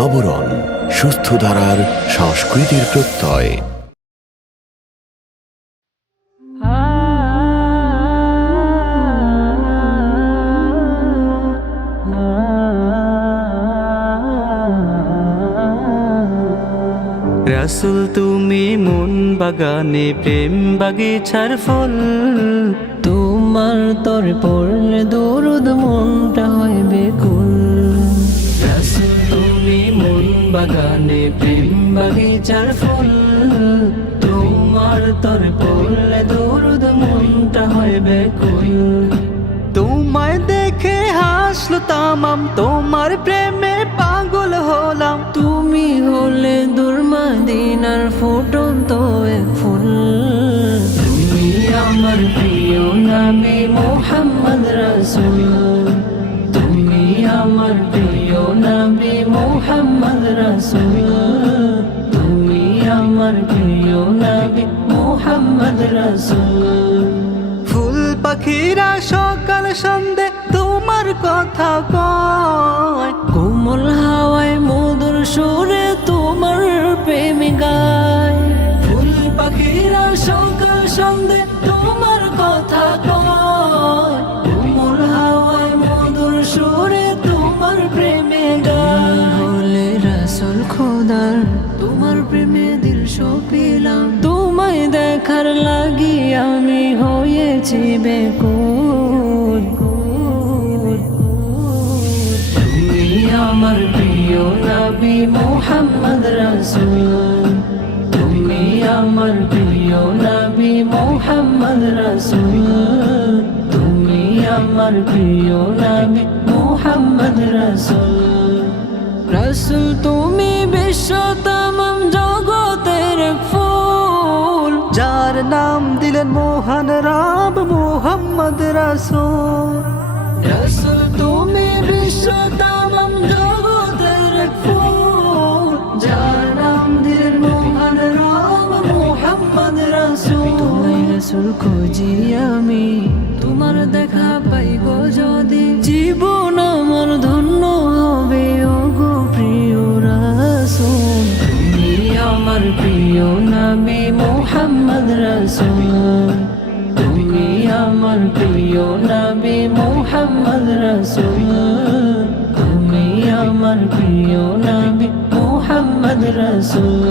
নবরণ, সুস্থ ধারার সংস্কৃতির প্রত্যয়। রাসূল তুমি মন বাগানে প্রেম বাগিচার ফুল, তোমার তরে পড়লে দরুদ মনটা হয় বেকুল। রাসূল তুমি মন বাগানে প্রেম বাগিচার ফুল, তোমার তরে পড়লে দরুদ মনটা হয় বেকুল। তোমায় দেখে হাসলো তামাম, তোমার প্রেমে পাগল হলাম। তুমি হলে দূর মদিনার ফুটন্ত এক ফুল। তুমি আমার প্রিয় নবী মুহাম্মদ রাসূল, তুমি আমার প্রিয় নবী মুহাম্মদ রাসূল, তুমি আমার প্রিয় নবী মুহাম্মদ রাসূল। ফুল পাখিরা সকাল সন্ধে তোমার কথা কয়, কোমল হাওয়ায় মধুর সুরে তোমার প্রেম গায়। ফুল পাখিরা সকাল সন্ধে তোমার কথা কয়, কোমল হাওয়ায় মধুর সুরে তোমার প্রেমে গায়। হলে রাসূল খোদার তোমার প্রেমে দিল সপিলাম। তোমায় দেখার লাগি আমি হয়েছি বেকুল। তুমি আমার প্রিয় নবী মুহাম্মদ রাসূল, তুমি আমার প্রিয় নবী মুহাম্মদ রাসূল, তুমি আমার প্রিয় নবী মুহাম্মদ রাসূল। রাসূল তুমি বিশ্ব তামাম জগতের এক ফুল। যার নাম দিলেন মহান রব মুহাম্মদ রাসূল। রাসূল তুমি বিশ্ব তামাম জগতের এক ফুল। যার নাম দিলেন মহান রব মুহাম্মদ রাসূল। তোমায় রাসূল খুঁজি আমি, তোমার দেখা পাইব যদি জীবন আমার ধন্য হবে ওগো প্রিয় রাসূল। তুমি আমার প্রিয় নবী মুহাম্মদ রাসূল, তুমি আমার প্রিয় নবী মুহাম্মদ রাসূল, তুমি আমার প্রিয় নবী মুহাম্মদ রাসূল।